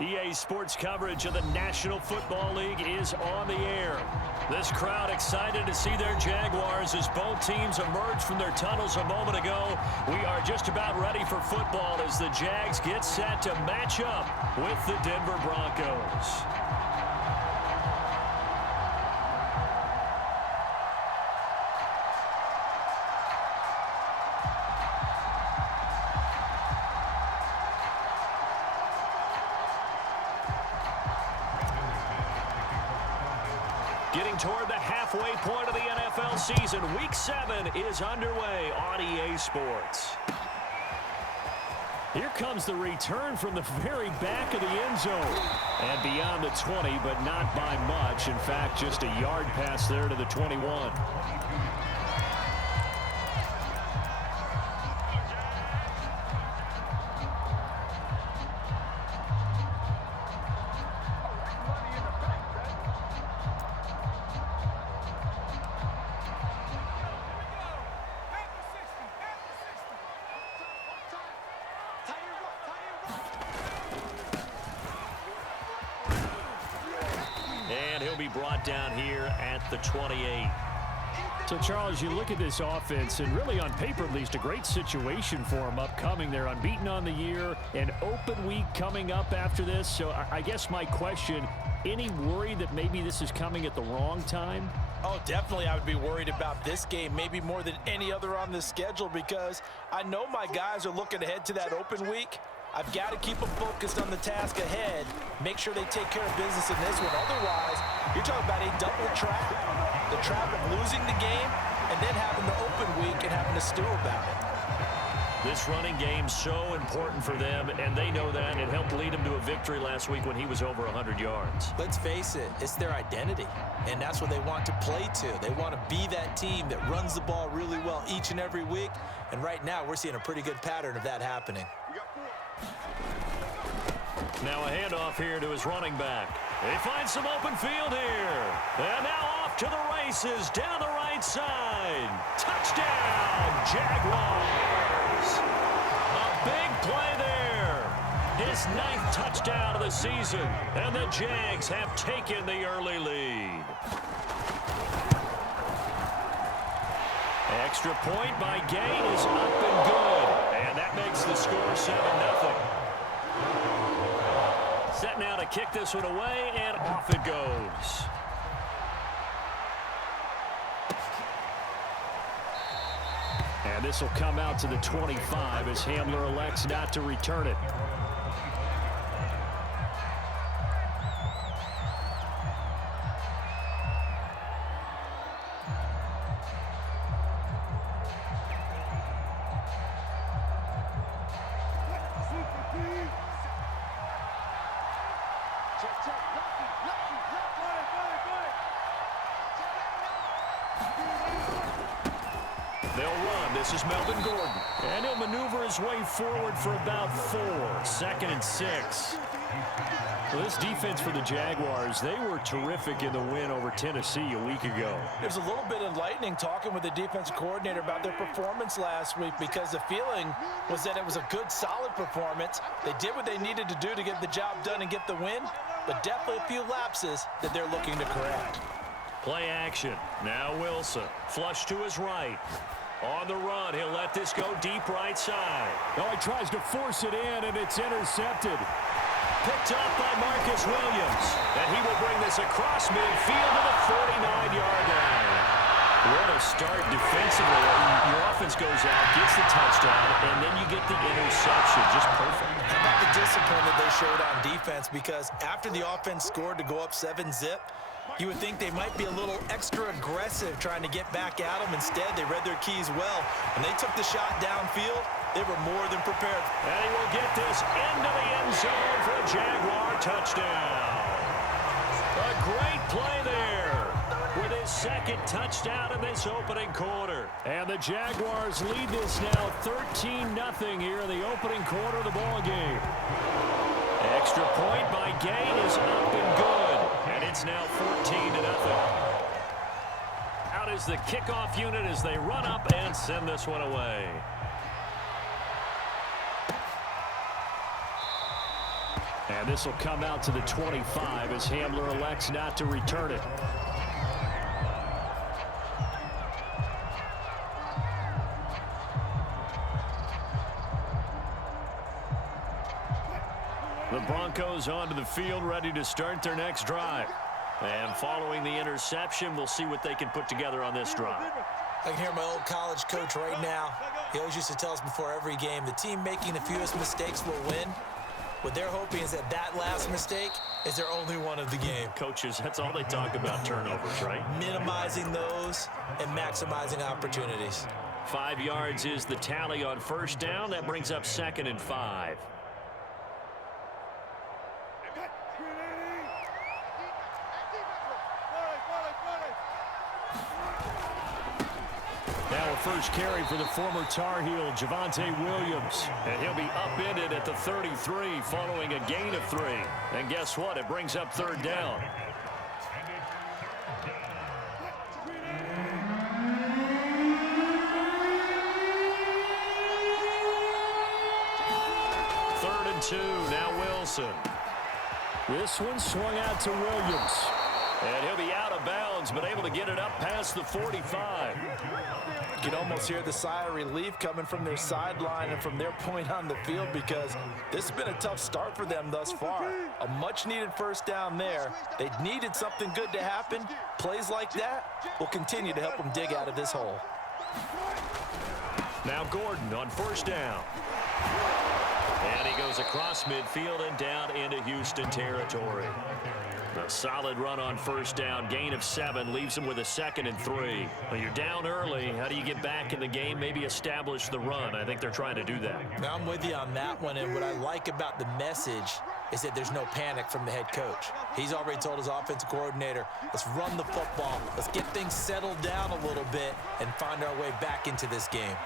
EA Sports coverage of the National Football League is on the air. This crowd excited to see their Jaguars as both teams emerge from their tunnels a moment ago. We are just about ready for football as the Jags get set to match up with the Denver Broncos. Getting toward the halfway point of the NFL season, Week 7 is underway on EA Sports. Here comes the return from the very back of the end zone. And beyond the 20, but not by much. In fact, just a yard pass there to the 21. And he'll be brought down here at the 28. So, Charles, you look at this offense, and really on paper at least, a great situation for them upcoming. They're unbeaten on the year, an open week coming up after this. So I guess my question, any worry that maybe this is coming at the wrong time? Oh, definitely I would be worried about this game, maybe more than any other on this schedule, because I know my guys are looking ahead to that open week. I've got to keep them focused on the task ahead, make sure they take care of business in this one. Otherwise, you're talking about a double trap. The trap of losing the game and then having the open week and having to stew about it. This running game so important for them, and they know that. It helped lead them to a victory last week when he was over 100 yards. Let's face it, it's their identity, and that's what they want to play to. They want to be that team that runs the ball really well each and every week, and right now we're seeing a pretty good pattern of that happening. Now a handoff here to his running back. They find some open field here. And now off to the races down the right side. Touchdown, Jaguars. A big play there. His 9th touchdown of the season. And the Jags have taken the early lead. Extra point by Gay is up and good. And that makes the score 7-0. Set now to kick this one away, and off it goes. And this will come out to the 25 as Hamler elects not to return it. They'll run. This is Melvin Gordon. And he'll maneuver his way forward for about 4. 2nd and 6. Well, this defense for the Jaguars, they were terrific in the win over Tennessee a week ago. There's a little bit enlightening talking with the defense coordinator about their performance last week, because the feeling was that it was a good, solid performance. They did what they needed to do to get the job done and get the win, but definitely a few lapses that they're looking to correct. Play action. Now Wilson. Flush to his right. On the run, he'll let this go deep right side. Oh, he tries to force it in, and it's intercepted. Picked up by Marcus Williams. And he will bring this across midfield to the 49-yard line. What a start defensively. Your offense goes out, gets the touchdown, and then you get the interception. Just perfect. How about the discipline that they showed on defense? Because after the offense scored to go up 7-zip, you would think they might be a little extra aggressive trying to get back at them. Instead, they read their keys well. When they took the shot downfield, they were more than prepared. And he will get this into the end zone for a Jaguar touchdown. A great play there with his 2nd touchdown in this opening quarter. And the Jaguars lead this now 13-0 here in the opening quarter of the ballgame. Extra point by Gain is up and good. And it's now 14-0. Out is the kickoff unit as they run up and send this one away. And And this will come out to the 25 as Hamler elects not to return it. The Broncos onto the field, ready to start their next drive. And following the interception, we'll see what they can put together on this drive. I can hear my old college coach right now. He always used to tell us before every game, the team making the fewest mistakes will win. What they're hoping is that that last mistake is their only one of the game. Coaches, that's all they talk about, turnovers, right? Minimizing those and maximizing opportunities. 5 yards is the tally on first down. That brings up 2nd and 5. Now a first carry for the former Tar Heel, Javonte Williams. And he'll be upended at the 33 following a gain of 3. And guess what? It brings up 3rd down. Third and 2, now Wilson. This one swung out to Williams. And he'll be out of bounds, but able to get it up past the 45. You can almost hear the sigh of relief coming from their sideline and from their point on the field, because this has been a tough start for them thus far. A much-needed first down there. They needed something good to happen. Plays like that will continue to help them dig out of this hole. Now Gordon on first down. And he goes across midfield and down into Houston territory. A solid run on first down, gain of 7, leaves him with a 2nd and 3. When you're down early, how do you get back in the game, maybe establish the run? I think they're trying to do that. Now I'm with you on that one, and what I like about the message is that there's no panic from the head coach. He's already told his offensive coordinator, let's run the football, let's get things settled down a little bit and find our way back into this game.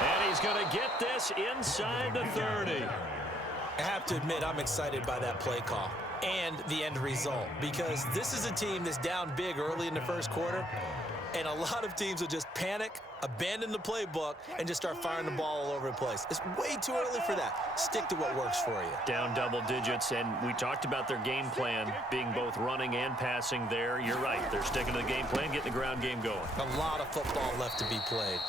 And he's going to get this inside the 30. I have to admit, I'm excited by that play call and the end result, because this is a team that's down big early in the first quarter, and a lot of teams will just panic, abandon the playbook, and just start firing the ball all over the place. It's way too early for that. Stick to what works for you. Down double digits, and we talked about their game plan being both running and passing there. You're right. They're sticking to the game plan, getting the ground game going. A lot of football left to be played.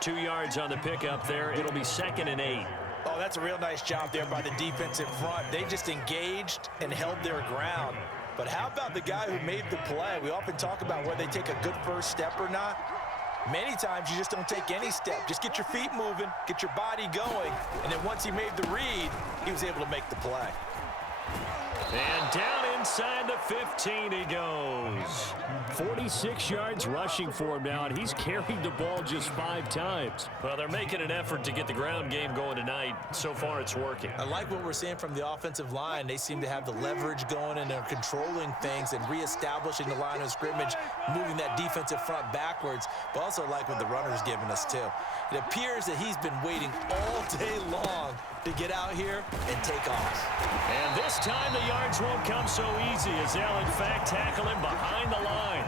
2 yards on the pickup there. It'll be 2nd and 8. Oh, that's a real nice job there by the defensive front. They just engaged and held their ground. But how about the guy who made the play? We often talk about whether they take a good first step or not. Many times you just don't take any step. Just get your feet moving, get your body going, and then once he made the read, he was able to make the play. And down inside the 15 he goes. 46 yards rushing for him now, and he's carried the ball just 5 times. Well, they're making an effort to get the ground game going tonight. So far, it's working. I like what we're seeing from the offensive line. They seem to have the leverage going, and they're controlling things and reestablishing the line of scrimmage, moving that defensive front backwards, but also like what the runner's giving us, too. It appears that he's been waiting all day long to get out here and take off. And this time the yards won't come so easy, as they'll in fact tackle him behind the line.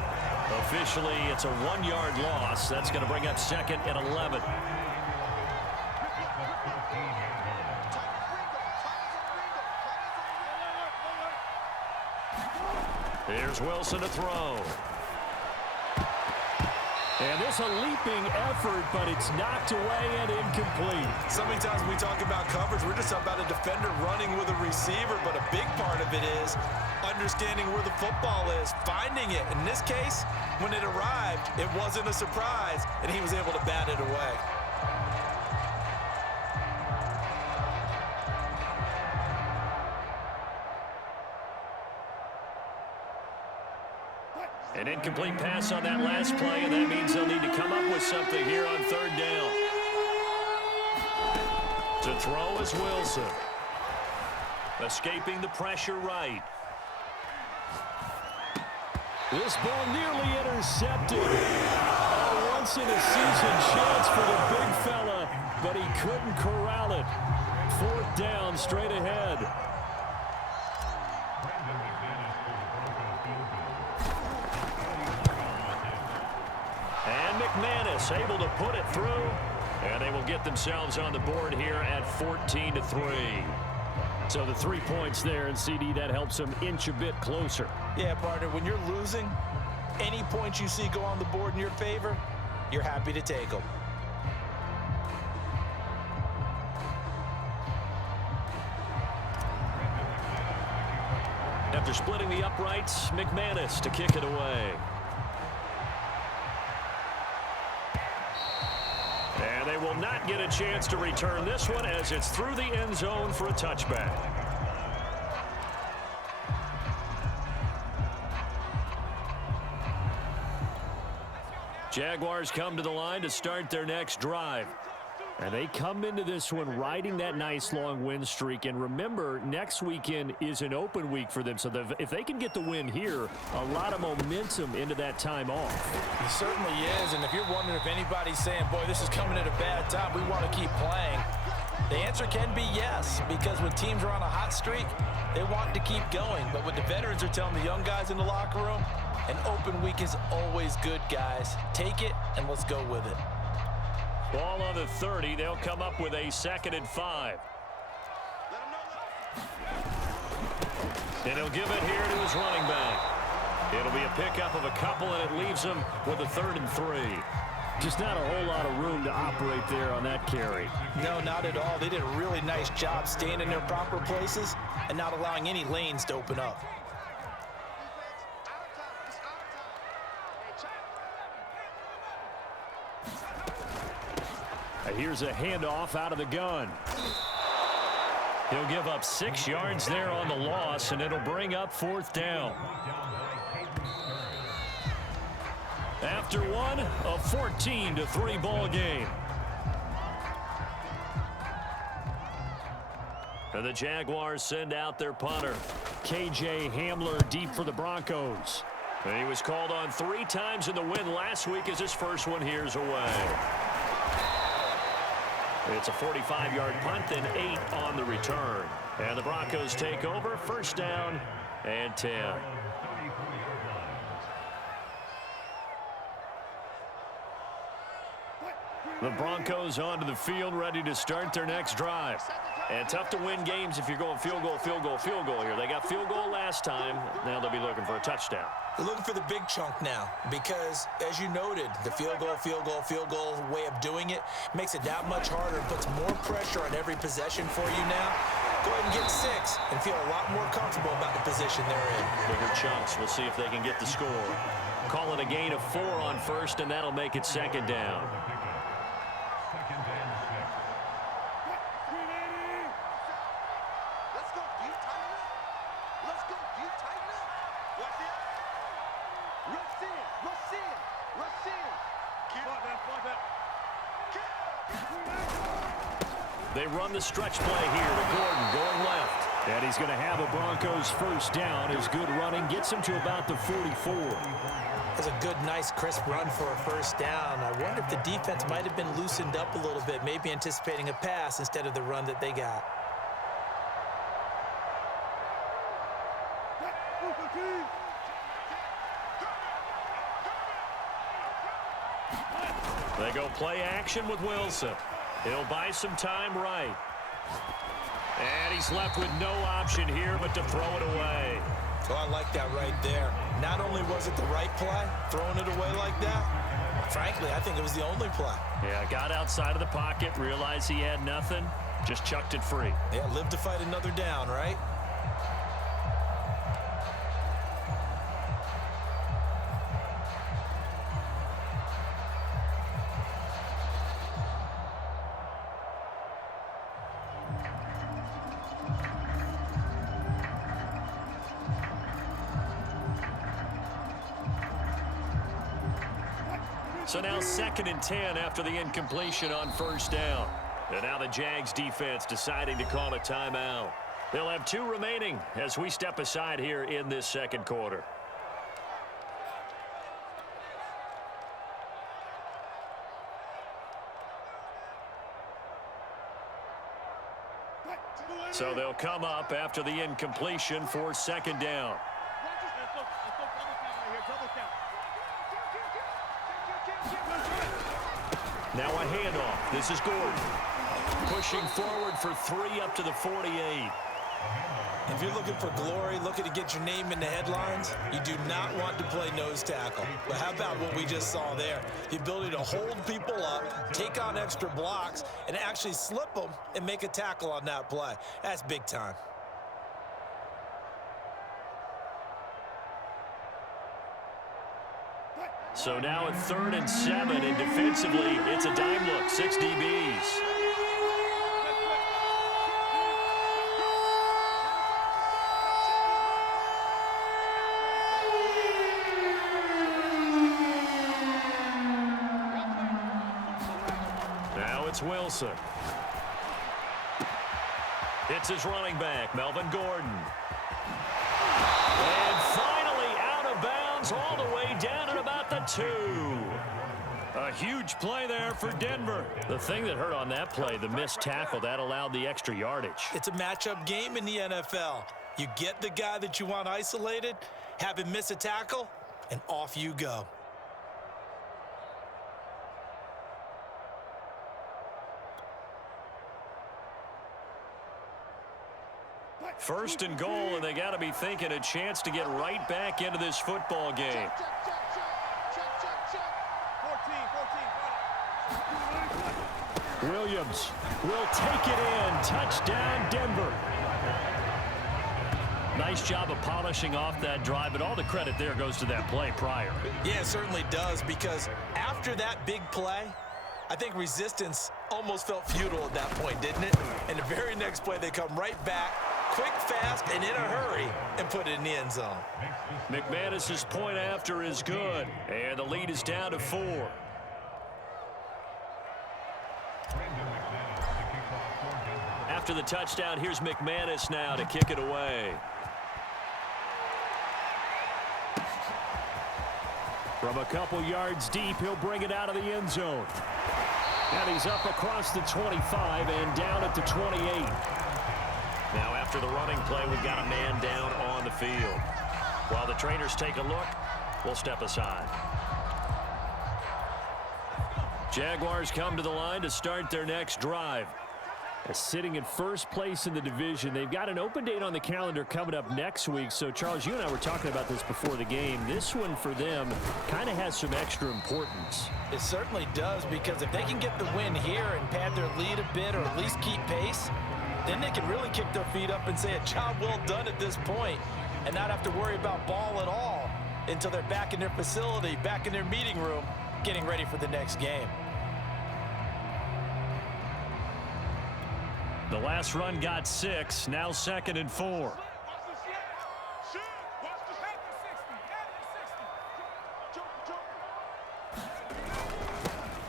Officially, it's a 1-yard loss. That's going to bring up 2nd and 11. Here's Wilson to throw. And this a leaping effort, but it's knocked away and incomplete. So many times when we talk about coverage, we're just about a defender running with a receiver, but a big part of it is understanding where the football is, finding it. In this case, when it arrived, it wasn't a surprise, and he was able to bat it away. An incomplete pass on that last play, and that means they'll need to come up with something here on 3rd down. To throw is Wilson. Escaping the pressure right. This ball nearly intercepted. A once-in-a-season chance for the big fella, but he couldn't corral it. 4th down, straight ahead. And McManus able to put it through, and they will get themselves on the board here at 14-3. So the 3 points there, and CD, that helps them inch a bit closer. Yeah, partner, when you're losing, any points you see go on the board in your favor, you're happy to take them. After splitting the uprights, McManus to kick it away. And they will not get a chance to return this one as it's through the end zone for a touchback. Jaguars come to the line to start their next drive. And they come into this one riding that nice long win streak. And remember, next weekend is an open week for them. So if they can get the win here, a lot of momentum into that time off. It certainly is. And if you're wondering if anybody's saying, boy, this is coming at a bad time, we want to keep playing, the answer can be yes. Because when teams are on a hot streak, they want to keep going. But what the veterans are telling the young guys in the locker room, an open week is always good, guys. Take it, and let's go with it. Ball on the 30. They'll come up with a 2nd and 5. And he'll give it here to his running back. It'll be a pickup of a couple, and it leaves him with a 3rd and 3. Just not a whole lot of room to operate there on that carry. No, not at all. They did a really nice job staying in their proper places and not allowing any lanes to open up. Here's a handoff out of the gun. He'll give up 6 yards there on the loss, and it'll bring up 4th down. After one, a 14-3 ball game. And the Jaguars send out their punter. KJ Hamler deep for the Broncos. And he was called on 3 times in the win last week as his first one here's away. It's a 45-yard punt and 8 on the return. And the Broncos take over, 1st down and 10. The Broncos onto the field, ready to start their next drive. And tough to win games if you're going field goal, field goal, field goal here. They got field goal last time. Now they'll be looking for a touchdown. They're looking for the big chunk now because, as you noted, the field goal way of doing it makes it that much harder and puts more pressure on every possession for you now. Go ahead and get 6 and feel a lot more comfortable about the position they're in. Bigger chunks. We'll see if they can get the score. Call it a gain of 4 on 1st, and that'll make it 2nd down. They run the stretch play here to Gordon going left. And he's going to have a Broncos 1st down. His good running gets him to about the 44. That's a good, nice, crisp run for a 1st down. I wonder if the defense might have been loosened up a little bit, maybe anticipating a pass instead of the run that they got. They go play action with Wilson. He'll buy some time right. And he's left with no option here but to throw it away. Oh, I like that right there. Not only was it the right play, throwing it away like that, frankly, I think it was the only play. Yeah, got outside of the pocket, realized he had nothing, just chucked it free. Yeah, live to fight another down, right? So now 2nd and 10 after the incompletion on 1st down. And now the Jags defense deciding to call a timeout. They'll have 2 remaining as we step aside here in this 2nd quarter. So they'll come up after the incompletion for 2nd down. Now a handoff. This is Gordon. Pushing forward for 3 up to the 48. If you're looking for glory, looking to get your name in the headlines, you do not want to play nose tackle. But how about what we just saw there? The ability to hold people up, take on extra blocks, and actually slip them and make a tackle on that play. That's big time. So now at 3rd and 7, and defensively, it's a dime look, 6 DBs. Now it's Wilson. It's his running back, Melvin Gordon. And finally out of bounds all the way down at about the 2. A huge play there for Denver. The thing that hurt on that play, the missed tackle, that allowed the extra yardage. It's a matchup game in the NFL. You get the guy that you want isolated, have him miss a tackle, and off you go. First and goal, and they got to be thinking a chance to get right back into this football game. Williams will take it in. Touchdown, Denver. Nice job of polishing off that drive, but all the credit there goes to that play prior. Yeah, it certainly does, because after that big play, I think resistance almost felt futile at that point, didn't it? And the very next play, they come right back, quick, fast, and in a hurry, and put it in the end zone. McManus's point after is good, and the lead is down to 4. After the touchdown, here's McManus now to kick it away. From a couple yards deep, he'll bring it out of the end zone. And he's up across the 25 and down at the 28. Now after the running play, we've got a man down on the field. While the trainers take a look, we'll step aside. Jaguars come to the line to start their next drive. Sitting in first place in the division. They've got an open date on the calendar coming up next week. So, Charles, you and I were talking about this before the game. This one for them kind of has some extra importance. It certainly does, because if they can get the win here and pad their lead a bit, or at least keep pace, then they can really kick their feet up and say a job well done at this point, and not have to worry about ball at all until they're back in their facility, back in their meeting room, getting ready for the next game. The last run got 6, now 2nd and 4.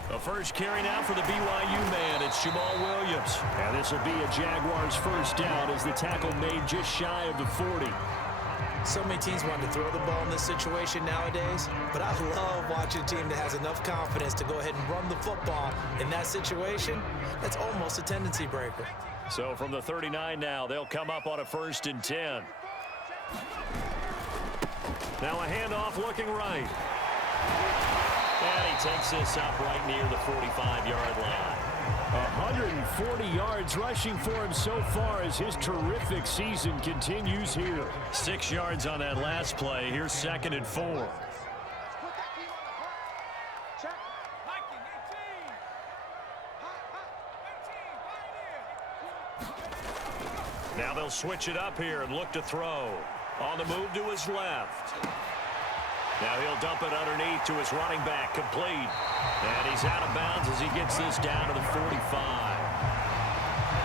The first carry now for the BYU man. It's Jamal Williams. And this will be a Jaguars first down as the tackle made just shy of the 40. So many teams want to throw the ball in this situation nowadays, but I love watching a team that has enough confidence to go ahead and run the football in that situation. That's almost a tendency breaker. So from the 39 now, they'll come up on a 1st and 10. Now a handoff looking right. And he takes this up right near the 45-yard line. 140 yards rushing for him so far as his terrific season continues here. 6 yards on that last play. Here's 2nd and 4. Now they'll switch it up here and look to throw. On the move to his left. Now he'll dump it underneath to his running back, complete. And he's out of bounds as he gets this down to the 45.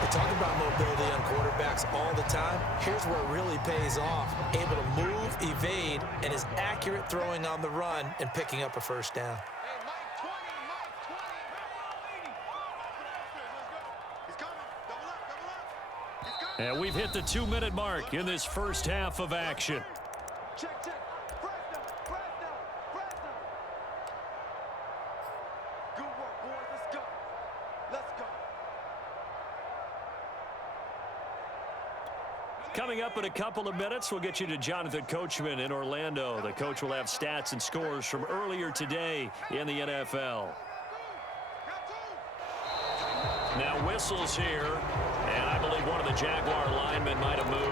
We talk about mobility on quarterbacks all the time. Here's where it really pays off. Able to move, evade, and is accurate throwing on the run and picking up a first down. And we've hit the 2-minute mark in this first half of action. Check. Good work, boys. Let's go. Coming up in a couple of minutes, we'll get you to Jonathan Coachman in Orlando. The coach will have stats and scores from earlier today in the NFL. Now whistles here, and I believe like one of the Jaguar linemen might have moved.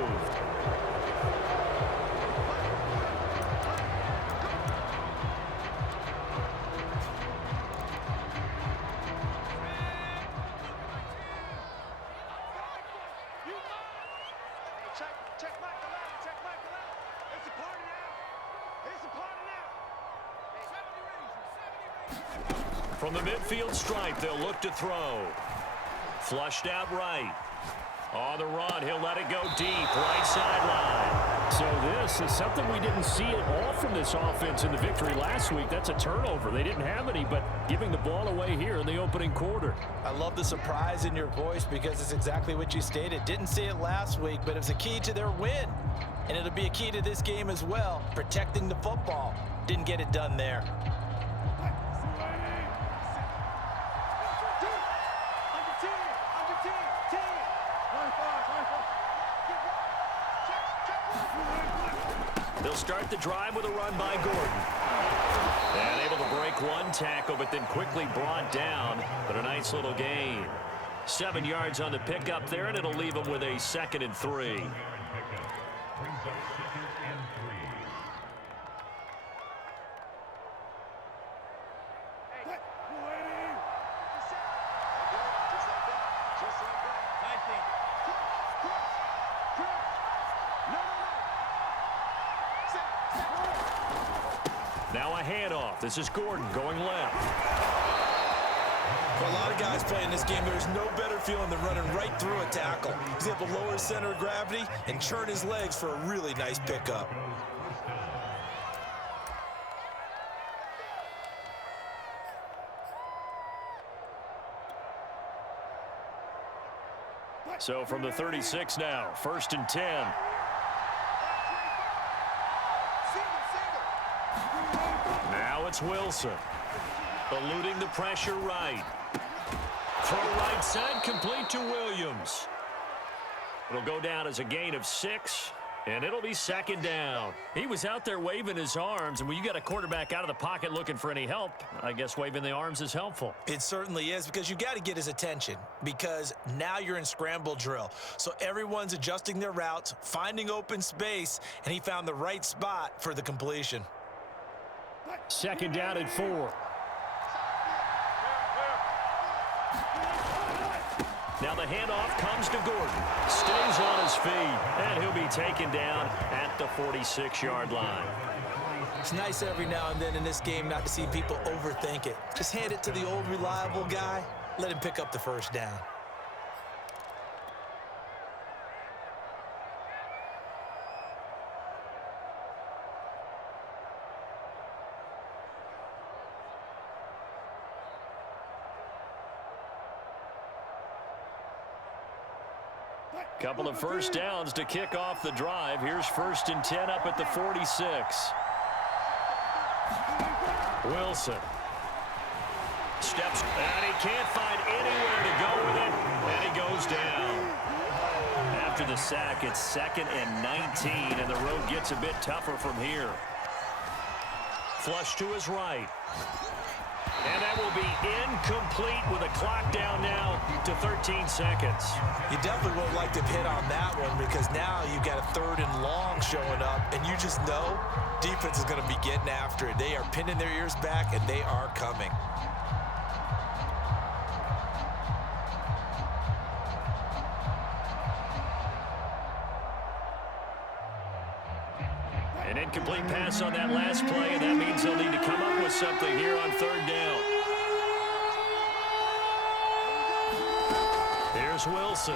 From the midfield stripe, they'll look to throw. Flushed out right. On the run, he'll let it go deep, right sideline. So this is something we didn't see at all from this offense in the victory last week. That's a turnover. They didn't have any, but giving the ball away here in the opening quarter. I love the surprise in your voice because it's exactly what you stated. Didn't see it last week, but it was a key to their win. And it'll be a key to this game as well, protecting the football. Didn't get it done there. They'll start the drive with a run by Gordon. And able to break one tackle, but then quickly brought down. But a nice little gain. 7 yards on the pickup there, and it'll leave them with a 2nd and 3. Now a handoff. This is Gordon going left. For a lot of guys playing this game, there's no better feeling than running right through a tackle. He's able to lower his center of gravity and churn his legs for a really nice pickup. So from the 36 now, 1st and 10. Now it's Wilson. Eluding the pressure right. Throw right side, complete to Williams. It'll go down as a gain of 6, and it'll be 2nd down. He was out there waving his arms, and when you got a quarterback out of the pocket looking for any help, I guess waving the arms is helpful. It certainly is, because you got to get his attention, because now you're in scramble drill. So everyone's adjusting their routes, finding open space, and he found the right spot for the completion. 2nd down and 4. Now the handoff comes to Gordon. Stays on his feet, and he'll be taken down at the 46-yard line. It's nice every now and then in this game not to see people overthink it. Just hand it to the old reliable guy. Let him pick up the 1st down. Couple of 1st downs to kick off the drive. Here's 1st and 10 up at the 46. Wilson steps, and he can't find anywhere to go with it, and he goes down. After the sack, it's 2nd and 19, and the road gets a bit tougher from here. Flush to his right. And that will be incomplete with a clock down now to 13 seconds. You definitely won't like to hit on that one, because now you've got a 3rd and long showing up, and you just know defense is going to be getting after it. They are pinning their ears back, and they are coming. An incomplete pass on that last play, and that means they'll need to come up with something here on 3rd down. Here's Wilson.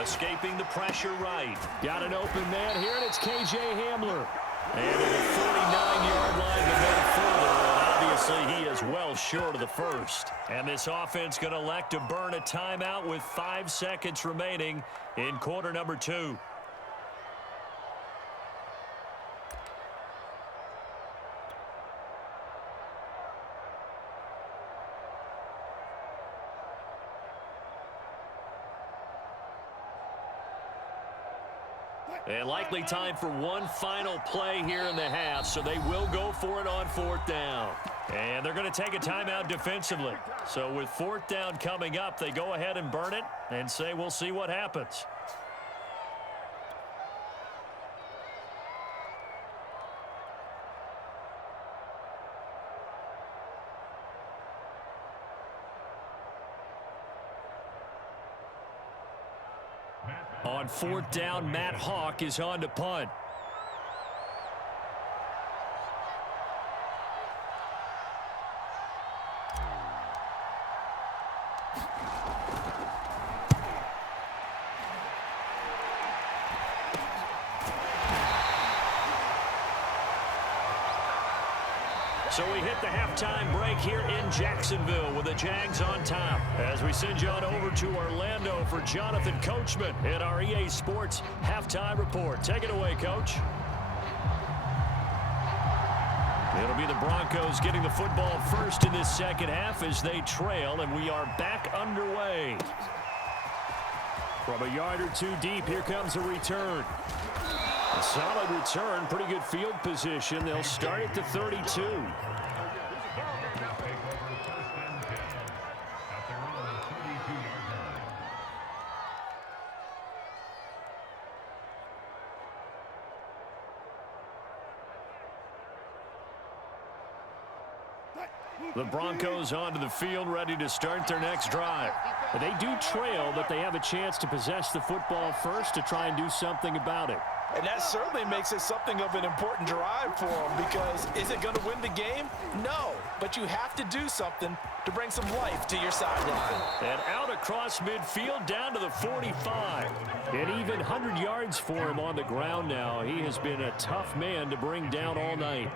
Escaping the pressure right. Got an open man here, and it's K.J. Hamler. And to the 49-yard line to go further, and obviously he is well short of the 1st. And this offense going to elect to burn a timeout with 5 seconds remaining in quarter number 2. And likely time for one final play here in the half, so they will go for it on 4th down. And they're going to take a timeout defensively. So with 4th down coming up, they go ahead and burn it and say we'll see what happens. On 4th down, Matt Hawk is on to punt. So we hit the halftime break here in Jacksonville with the Jags on top. As we send you on over to Orlando for Jonathan Coachman in our EA Sports Halftime Report. Take it away, Coach. It'll be the Broncos getting the football first in this second half as they trail, and we are back underway. From a yard or two deep, here comes a return. A solid return, pretty good field position. They'll start at the 32. The Broncos onto the field, ready to start their next drive. They do trail, but they have a chance to possess the football first to try and do something about it. And that certainly makes it something of an important drive for them, because is it going to win the game? No, but you have to do something to bring some life to your sideline. And out across midfield down to the 45. And even 100 yards for him on the ground now. He has been a tough man to bring down all night.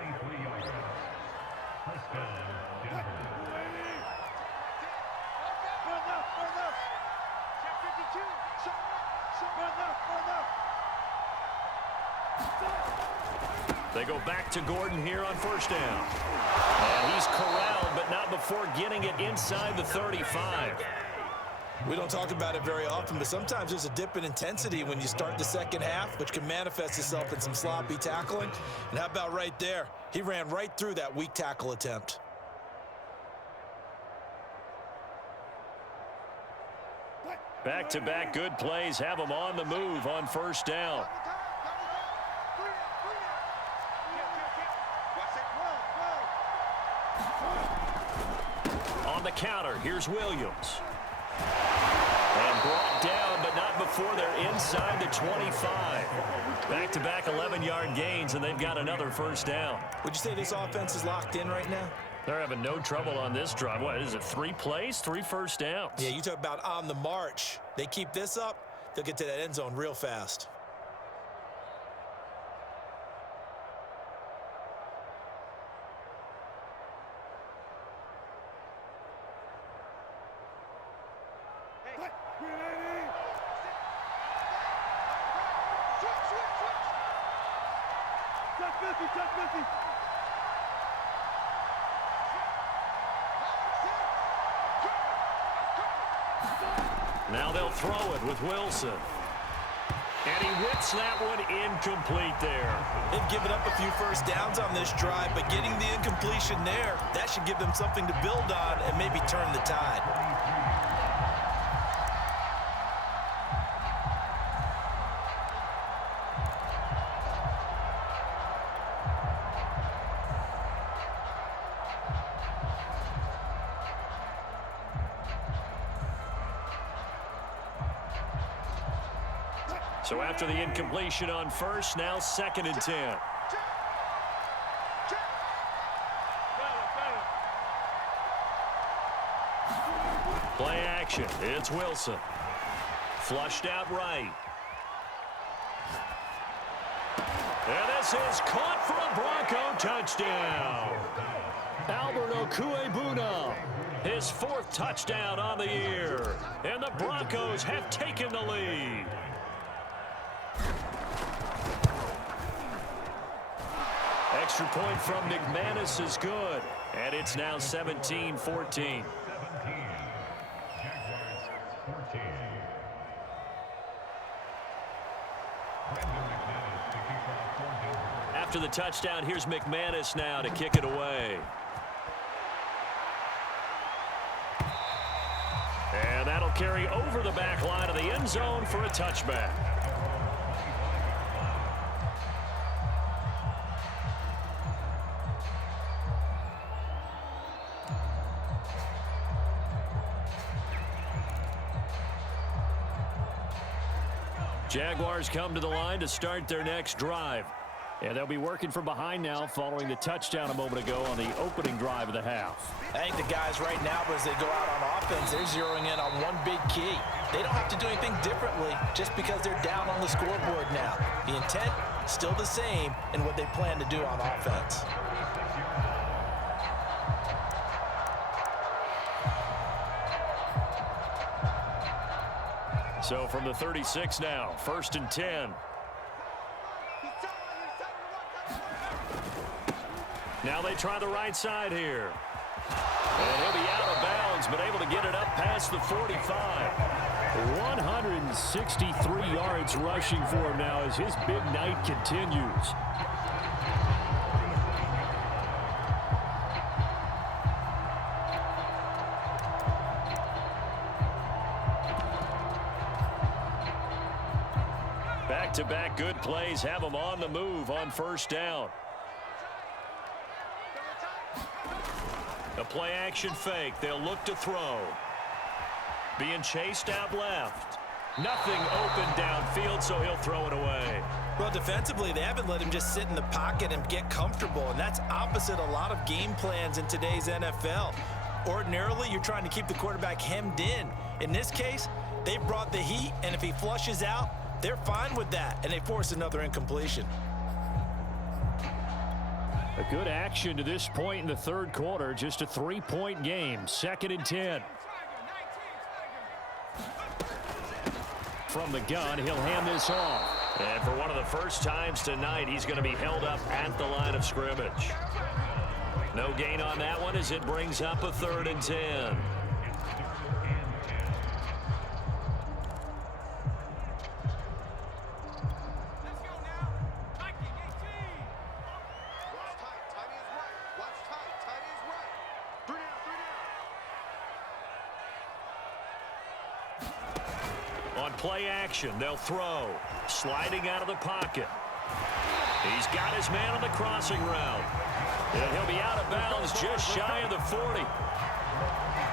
They go back to Gordon here on 1st down. And he's corralled, but not before getting it inside the 35. We don't talk about it very often, but sometimes there's a dip in intensity when you start the second half, which can manifest itself in some sloppy tackling. And how about right there? He ran right through that weak tackle attempt. Back-to-back good plays have them on the move on 1st down. On the counter, here's Williams. And brought down, but not before they're inside the 25. Back-to-back 11-yard gains, and they've got another 1st down. Would you say this offense is locked in right now? They're having no trouble on this drive. What is it, 3 plays, 3 first downs? Yeah, you talk about on the march. They keep this up, they'll get to that end zone real fast. Now they'll throw it with Wilson. And he whips that one incomplete there. They've given up a few first downs on this drive, but getting the incompletion there, that should give them something to build on and maybe turn the tide. So after the incompletion on 1st, now 2nd and 10. Play action. It's Wilson. Flushed out right. And this is caught for a Bronco touchdown. Albert Okuebuna, his 4th touchdown on the year. And the Broncos have taken the lead. Extra point from McManus is good. And it's now 17-14. After the touchdown, here's McManus now to kick it away. And that'll carry over the back line of the end zone for a touchback. Jaguars come to the line to start their next drive. And they'll be working from behind now following the touchdown a moment ago on the opening drive of the half. I think the guys right now, as they go out on offense, they're zeroing in on one big key. They don't have to do anything differently just because they're down on the scoreboard now. The intent, still the same in what they plan to do on offense. So from the 36 now, 1st and 10. Now they try the right side here. And he'll be out of bounds, but able to get it up past the 45. 163 yards rushing for him now as his big night continues. Back-to-back good plays have him on the move on 1st down. A play-action fake. They'll look to throw. Being chased out left. Nothing open downfield, so he'll throw it away. Well, defensively, they haven't let him just sit in the pocket and get comfortable, and that's opposite a lot of game plans in today's NFL. Ordinarily, you're trying to keep the quarterback hemmed in. In this case, they brought the heat, and if he flushes out, they're fine with that, and they force another incompletion. A good action to this point in the 3rd quarter. Just a 3-point game. 2nd and 10. From the gun, he'll hand this off. And for one of the first times tonight, he's going to be held up at the line of scrimmage. No gain on that one as it brings up a 3rd and 10. Play action, they'll throw. Sliding out of the pocket. He's got his man on the crossing route. And he'll be out of bounds just shy of the 40.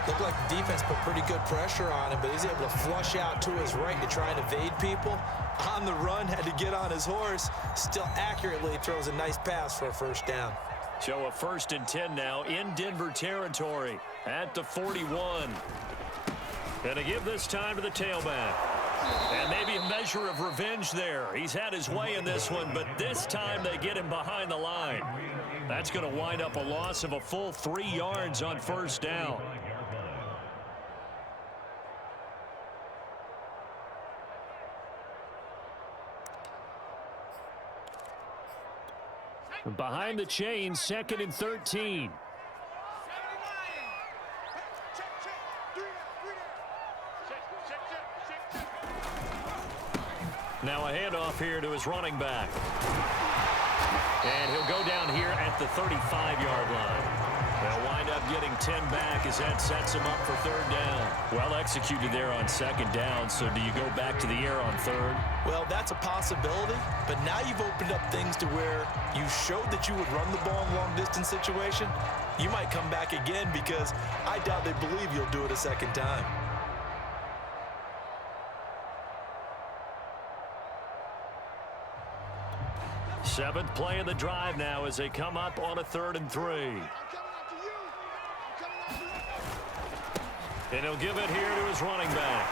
Looked like the defense put pretty good pressure on him, but he's able to flush out to his right to try and evade people. On the run, had to get on his horse. Still accurately throws a nice pass for a 1st down. So a 1st and 10 now in Denver territory at the 41. And to give this time to the tailback. And maybe a measure of revenge there. He's had his way in this one, but this time they get him behind the line. That's going to wind up a loss of a full 3 yards on 1st down. Behind the chain, 2nd and 13. Now a handoff here to his running back. And he'll go down here at the 35-yard line. They'll wind up getting 10 back as that sets him up for 3rd down. Well executed there on 2nd down, so do you go back to the air on 3rd? Well, that's a possibility, but now you've opened up things to where you showed that you would run the ball in long-distance situation. You might come back again because I doubt they believe you'll do it a 2nd time. Seventh play of the drive now as they come up on a 3rd and 3. And he'll give it here to his running back.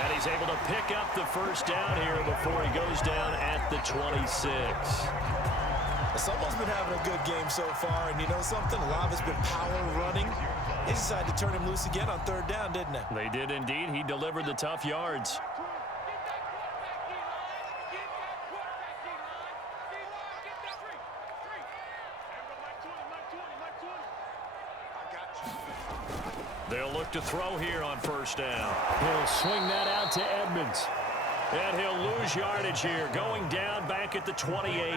And he's able to pick up the 1st down here before he goes down at the 26. Someone's been having a good game so far, and you know something? A lot of it's been power running. They decided to turn him loose again on 3rd down, didn't they? They did indeed. He delivered the tough yards. They'll look to throw here on 1st down. He'll swing that out to Edmonds. And he'll lose yardage here, going down back at the 28.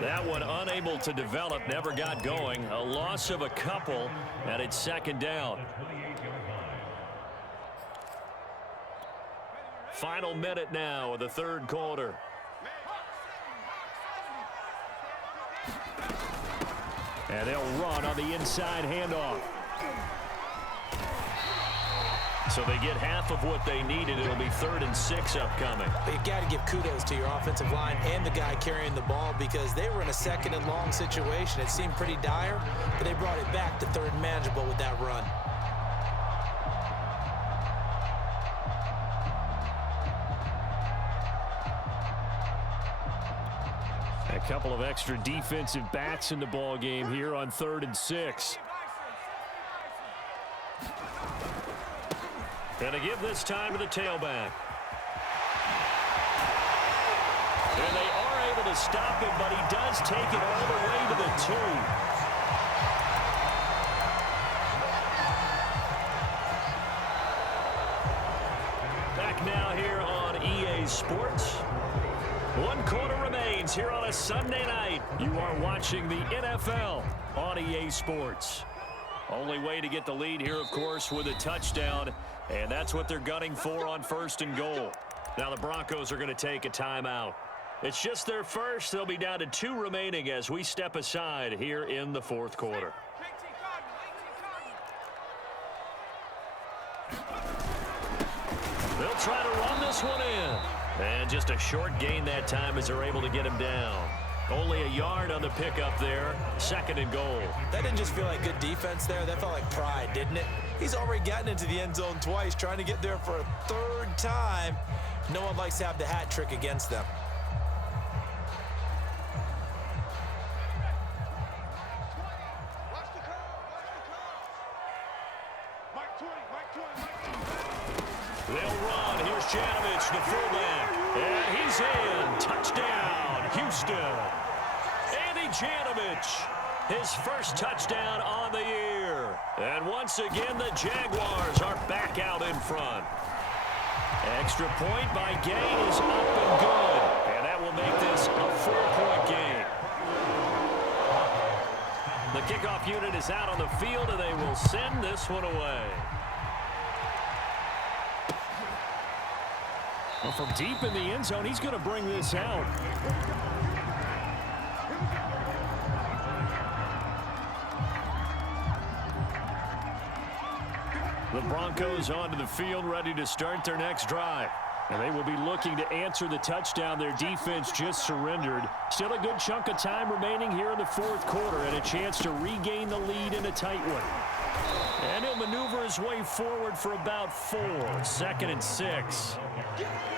That one unable to develop, never got going. A loss of a couple, and it's second down. Final minute now of the third quarter. And they'll run on the inside handoff. So they get half of what they needed. It'll be 3rd and 6 upcoming. But you got to give kudos to your offensive line and the guy carrying the ball because they were in a 2nd and long situation. It seemed pretty dire, but they brought it back to 3rd and manageable with that run. A couple of extra defensive backs in the ball game here on 3rd and 6. And to give this time to the tailback. And they are able to stop him, but he does take it all the way to the 2. Back now here on EA Sports. 1 quarter remains here on a Sunday night. You are watching the NFL on EA Sports. Only way to get the lead here, of course, with a touchdown. And that's what they're gunning for on 1st and goal. Now the Broncos are going to take a timeout. It's just their first. They'll be down to 2 remaining as we step aside here in the 4th quarter. They'll try to run this one in. And just a short gain that time as they're able to get him down. Only a yard on the pickup there. 2nd and goal. That didn't just feel like good defense there. That felt like pride, didn't it? He's already gotten into the end zone twice, trying to get there for a 3rd time. No one likes to have the hat trick against them. They'll run. Here's Janovich, the fullback. And he's in. Touchdown, Houston. Andy Janovich, his first touchdown on the year. And once again, the Jaguars are back out in front. Extra point by Gay is up and good. And that will make this a 4-point game. The kickoff unit is out on the field, and they will send this one away. Well, from deep in the end zone, he's going to bring this out. The Broncos onto the field, ready to start their next drive. And they will be looking to answer the touchdown their defense just surrendered. Still a good chunk of time remaining here in the 4th quarter and a chance to regain the lead in a tight one. And he'll maneuver his way forward for about 4. 2nd and 6.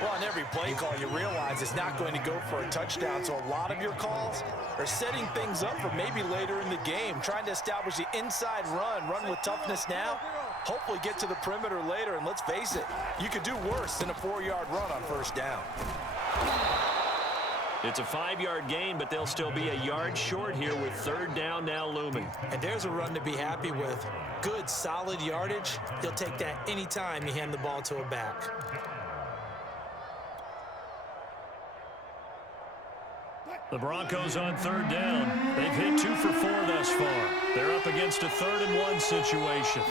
Well, on every play call, you realize it's not going to go for a touchdown, so a lot of your calls are setting things up for maybe later in the game, trying to establish the inside run with toughness now, hopefully get to the perimeter later, and let's face it, you could do worse than a 4-yard run on 1st down. It's a 5-yard gain, but they'll still be a yard short here with 3rd down now looming. And there's a run to be happy with. Good, solid yardage. You'll take that anytime you hand the ball to a back. The Broncos on 3rd down. They've hit 2 for 4 thus far. They're up against a 3rd and 1 situation.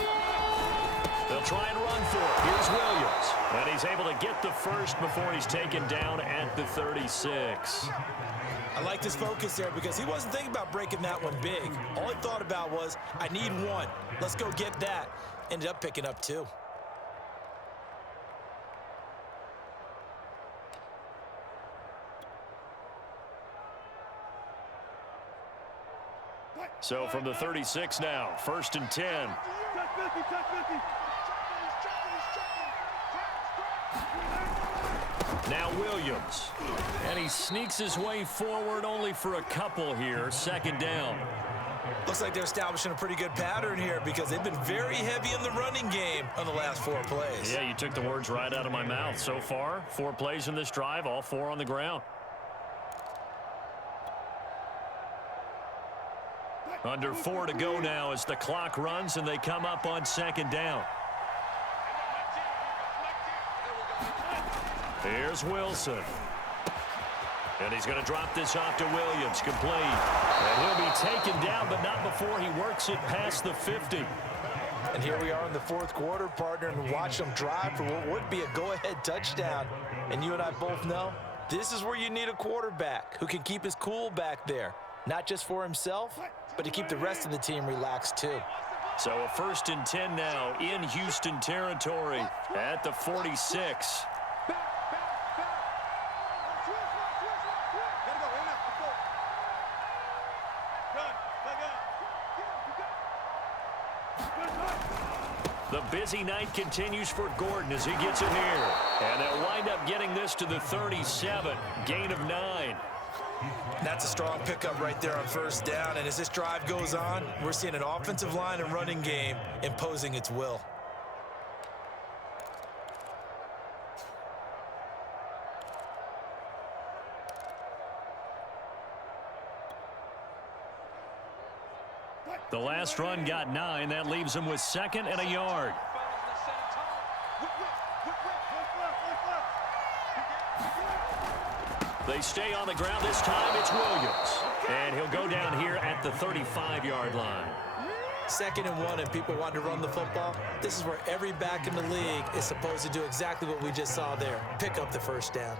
They'll try and run for it. Here's Williams. And he's able to get the first before he's taken down at the 36. I like his focus there because he wasn't thinking about breaking that one big. All he thought about was, I need 1. Let's go get that. Ended up picking up 2. So from the 36 now, 1st and 10. Now Williams. And he sneaks his way forward only for a couple here. 2nd down. Looks like they're establishing a pretty good pattern here because they've been very heavy in the running game on the last 4 plays. Yeah, you took the words right out of my mouth. So far, 4 plays in this drive, all 4 on the ground. Under 4 to go now as the clock runs and they come up on 2nd down. Here's Wilson. And he's going to drop this off to Williams, complete. And he'll be taken down, but not before he works it past the 50. And here we are in the fourth quarter, partner, and watch them drive for what would be a go-ahead touchdown. And you and I both know this is where you need a quarterback who can keep his cool back there, not just for himself, but to keep the rest of the team relaxed too. So a 1st and 10 now in Houston territory at the 46. The busy night continues for Gordon as he gets it here. And they'll wind up getting this to the 37, gain of 9. That's a strong pickup right there on 1st down. And as this drive goes on, we're seeing an offensive line and running game imposing its will. The last run got 9. That leaves him with 2nd and a yard. They stay on the ground. This time it's Williams. And he'll go down here at the 35-yard line. 2nd and 1 and people want to run the football. This is where every back in the league is supposed to do exactly what we just saw there. Pick up the 1st down.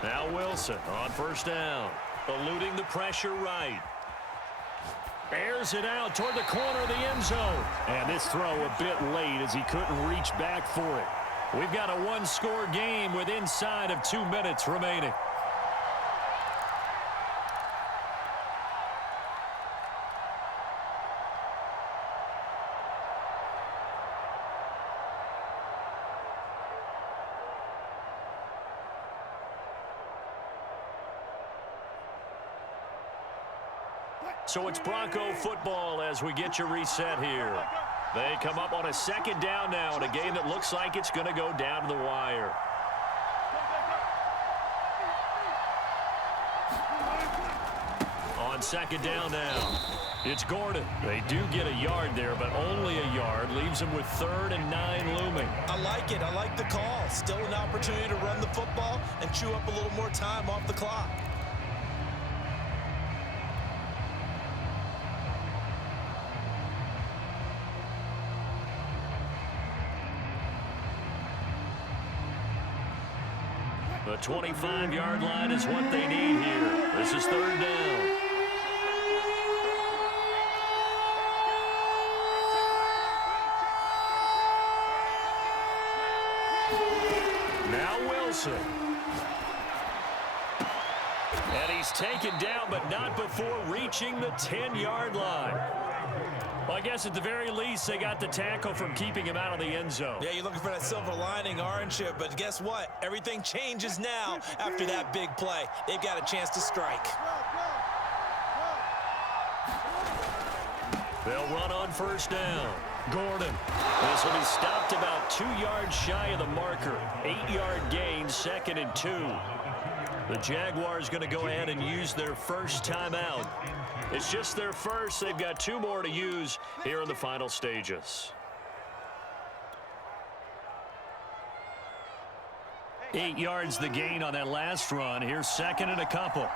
Now Wilson on 1st down, eluding the pressure right. Bears it out toward the corner of the end zone. And this throw a bit late as he couldn't reach back for it. We've got a one-score game with inside of 2 minutes remaining. So it's Bronco football as we get you reset here. They come up on a 2nd down now in a game that looks like it's going to go down to the wire. On 2nd down now, it's Gordon. They do get a yard there, but only a yard. Leaves them with 3rd and 9 looming. I like it. I like the call. Still an opportunity to run the football and chew up a little more time off the clock. The 25-yard line is what they need here. This is 3rd down. Now Wilson. And he's taken down, but not before reaching the 10-yard line. Well, I guess at the very least, they got the tackle from keeping him out of the end zone. Yeah, you're looking for that silver lining, aren't you? But guess what? Everything changes now after that big play. They've got a chance to strike. They'll run on 1st down. Gordon. This will be stopped about 2 yards shy of the marker. 8-yard gain, 2nd and 2. The Jaguars going to go ahead and use their first timeout. It's just their first. They've got 2 more to use here in the final stages. 8 yards the gain on that last run. Here's 2nd and a couple.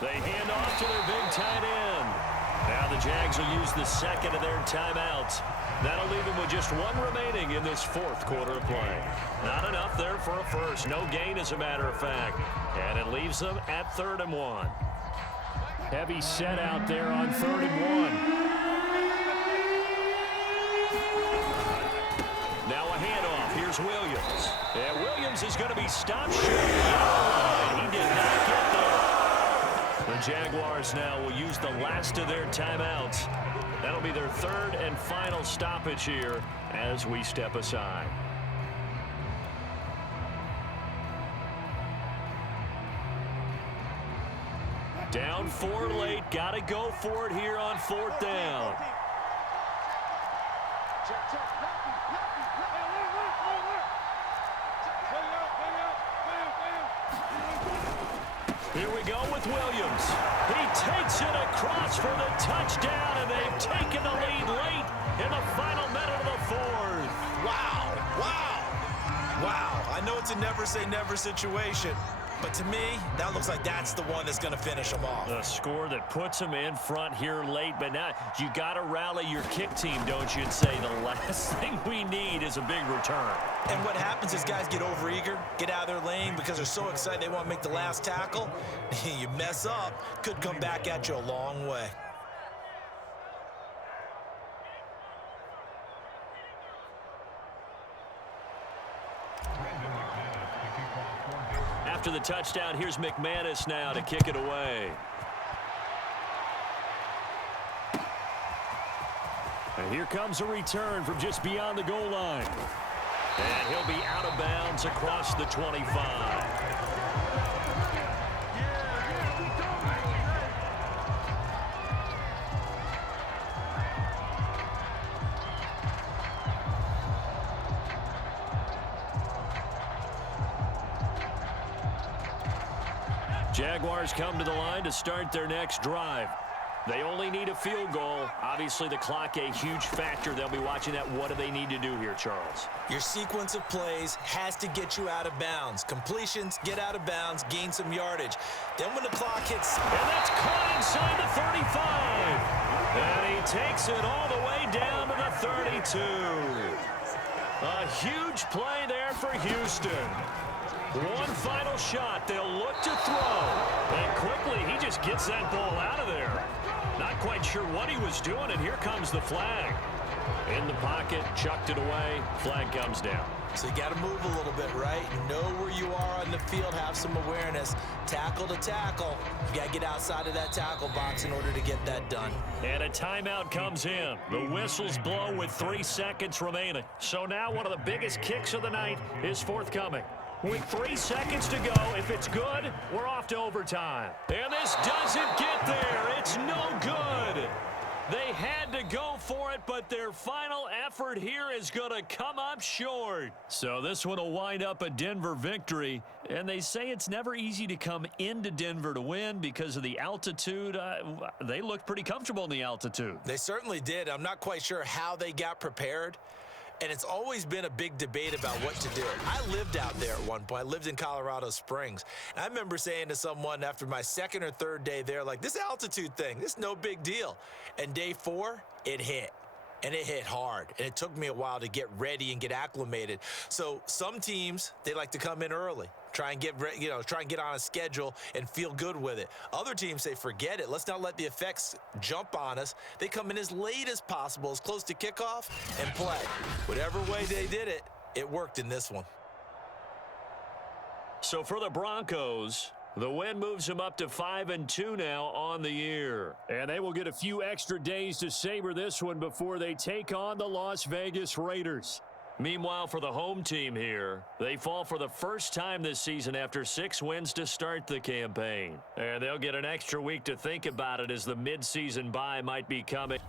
They hand off to their big tight end. Now the Jags will use the 2nd of their timeouts. That'll leave them with just 1 remaining in this 4th quarter of play. Not enough there for a first. No gain, as a matter of fact. And it leaves them at 3rd and 1. Heavy set out there on 3rd and 1. Now a handoff. Here's Williams. And Williams is going to be stopped short. He did not get there. The Jaguars now will use the last of their timeouts. That'll be their third and final stoppage here as we step aside. Down 4 late. Got to go for it here on 4th down. Here we go with Williams. He takes it across for the touchdown, and they've taken the lead late in the final minute of the 4th. Wow, wow, wow. I know it's a never-say-never situation, but to me, that looks like that's the one that's going to finish them off. A score that puts them in front here late, but now you got to rally your kick team, don't you, and say the last thing we need is a big return. And what happens is guys get overeager, get out of their lane because they're so excited they want to make the last tackle. You mess up, could come back at you a long way. After the touchdown, here's McManus now to kick it away. And here comes a return from just beyond the goal line. And he'll be out of bounds across the 25. Jaguars come to the line to start their next drive. They only need a field goal. Obviously, the clock a huge factor. They'll be watching that. What do they need to do here, Charles? Your sequence of plays has to get you out of bounds. Completions, get out of bounds, gain some yardage. Then when the clock hits... And that's caught inside the 35. And he takes it all the way down to the 32. A huge play there for Houston. One final shot. They'll look to throw. And quickly, he just gets that ball out of there. Not quite sure what he was doing, and here comes the flag. In the pocket, chucked it away. Flag comes down. So you got to move a little bit, right? Know where you are on the field, have some awareness. Tackle to tackle. You got to get outside of that tackle box in order to get that done. And a timeout comes in. The whistles blow with 3 seconds remaining. So now one of the biggest kicks of the night is forthcoming. With 3 seconds to go, if it's good, we're off to overtime. And this doesn't get there. It's no good. They had to go for it, but their final effort here is going to come up short. So this one will wind up a Denver victory. And they say it's never easy to come into Denver to win because of the altitude. They looked pretty comfortable in the altitude. They certainly did. I'm not quite sure how they got prepared. And it's always been a big debate about what to do. I lived out there at one point. I lived in Colorado Springs. And I remember saying to someone after my second or third day there, like, this altitude thing, this is no big deal. And day 4, it hit. And it hit hard. And it took me a while to get ready and get acclimated. So some teams, they like to come in early. Try and get on a schedule and feel good with it. Other teams say, forget it. Let's not let the effects jump on us. They come in as late as possible, as close to kickoff, and play. Whatever way they did it, it worked in this one. So for the Broncos, the win moves them up to 5-2 now on the year. And they will get a few extra days to savor this one before they take on the Las Vegas Raiders. Meanwhile, for the home team here, they fall for the first time this season after 6 wins to start the campaign. And they'll get an extra week to think about it as the midseason bye might be coming.